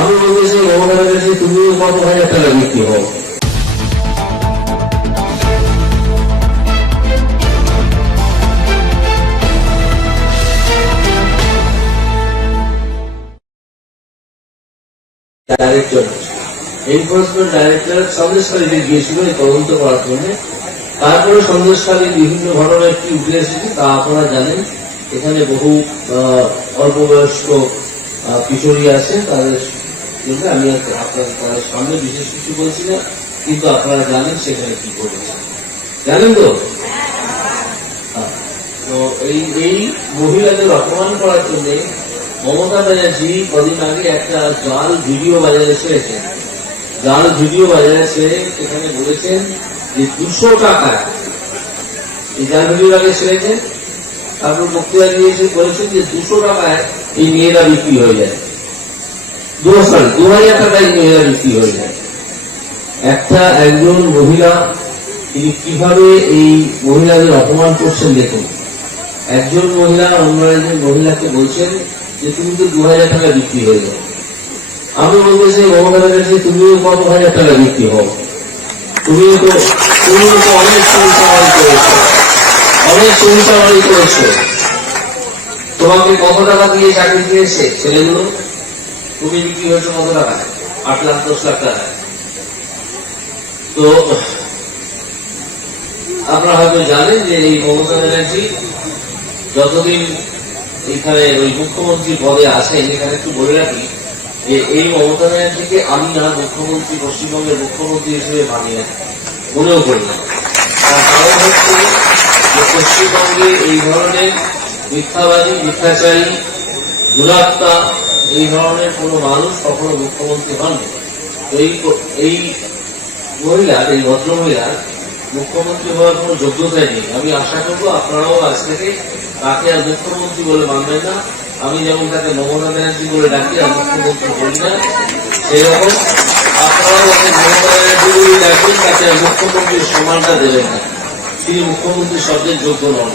আমি বলতে চাই মমতা ব্যানার্জি তুমি কত হাজার টাকা বিক্রি হও? ডাইরেক্টর এই তদন্ত তারপরে সন্দেশখালী বিভিন্ন ঘটনা কি উঠে এসেছে, তা আপনারা জানেন। এখানে বহু অল্প বয়স্ক কিশোরী আছে, তাদের জন্য আমি তাদের সামনে বিশেষ কিছু বলছি না, কিন্তু আপনারা জানেন সেখানে কি করেছে জানেন তো? হ্যাঁ। তো এই এই মহিলাদের অপমান করার জন্য মমতা ব্যানার্জি কদিন আগে একটা জাল ভিডিও বাজারে ছেড়েছেন জাল ভিডিও বাজারে ছেড়ে সেখানে বলেছেন যে দুশো টাকায় এই জাল ভিডিও আগে ছেড়েছেন তারপর বক্তৃতা দিয়েছে বলেছেন যে দুশো টাকায় এই মেয়েরা বিক্রি হয়ে যায়। দু সরি দু এই বিক্রি হয়ে যায়। একটা একজন মহিলা, তিনি কীভাবে এই মহিলাদের অপমান করছেন দেখুন। একজন মহিলা, অন্য একজন মহিলাকে বলছেন যে, তুমি তো দু হাজার টাকা বিক্রি হয়ে যাও। আমি বলতে চাই মমতা ব্যানার্জি তুমিও কত হাজার টাকা বিক্রি হও? তুমিও তো তুমিও তো অনেক সুবিচারি করেছ। অনেক সুবিচারি করেছ। তোমাকে কত টাকা দিয়ে চাকরি দিয়েছে ছেলেগুলো? তুমি বিক্রি হয়েছে কত টাকা আট লাখ দশ লাখ টাকা। তো, আপনারা হয়তো জানেন যে এই মমতা ব্যানার্জি যতদিন এখানে ওই মুখ্যমন্ত্রী পদে আছেন, এখানে একটু বলে রাখি যে এই মমতা ব্যানার্জিকে আমি না মুখ্যমন্ত্রী, পশ্চিমবঙ্গের মুখ্যমন্ত্রী হিসেবে মানি না মনেও করি না। কারণ হচ্ছে যে পশ্চিমবঙ্গে এই ধরনের মিথ্যাবাদী, মিথ্যাচারী, দুরাত্মা এই ধরনের কোনো মানুষ কখনো মুখ্যমন্ত্রী হননি। এই এই মহিলার, এই ভদ্র মহিলার মুখ্যমন্ত্রী হওয়ার কোনো যোগ্যতাই নেই। আমি আশা করব আপনারাও আজ থেকে তাকে আর মুখ্যমন্ত্রী বলে মানবেন না। আমি যেমন তাকে মমতা ব্যানার্জি বলে ডাকি, আর মুখ্যমন্ত্রী বলি না। সেরকম আপনারাও তাকে মমতা ব্যানার্জি বলে ডাকেন তাকে মুখ্যমন্ত্রীর সম্মানটা দেবেন না। তিনি মুখ্যমন্ত্রী শব্দের যোগ্য নন।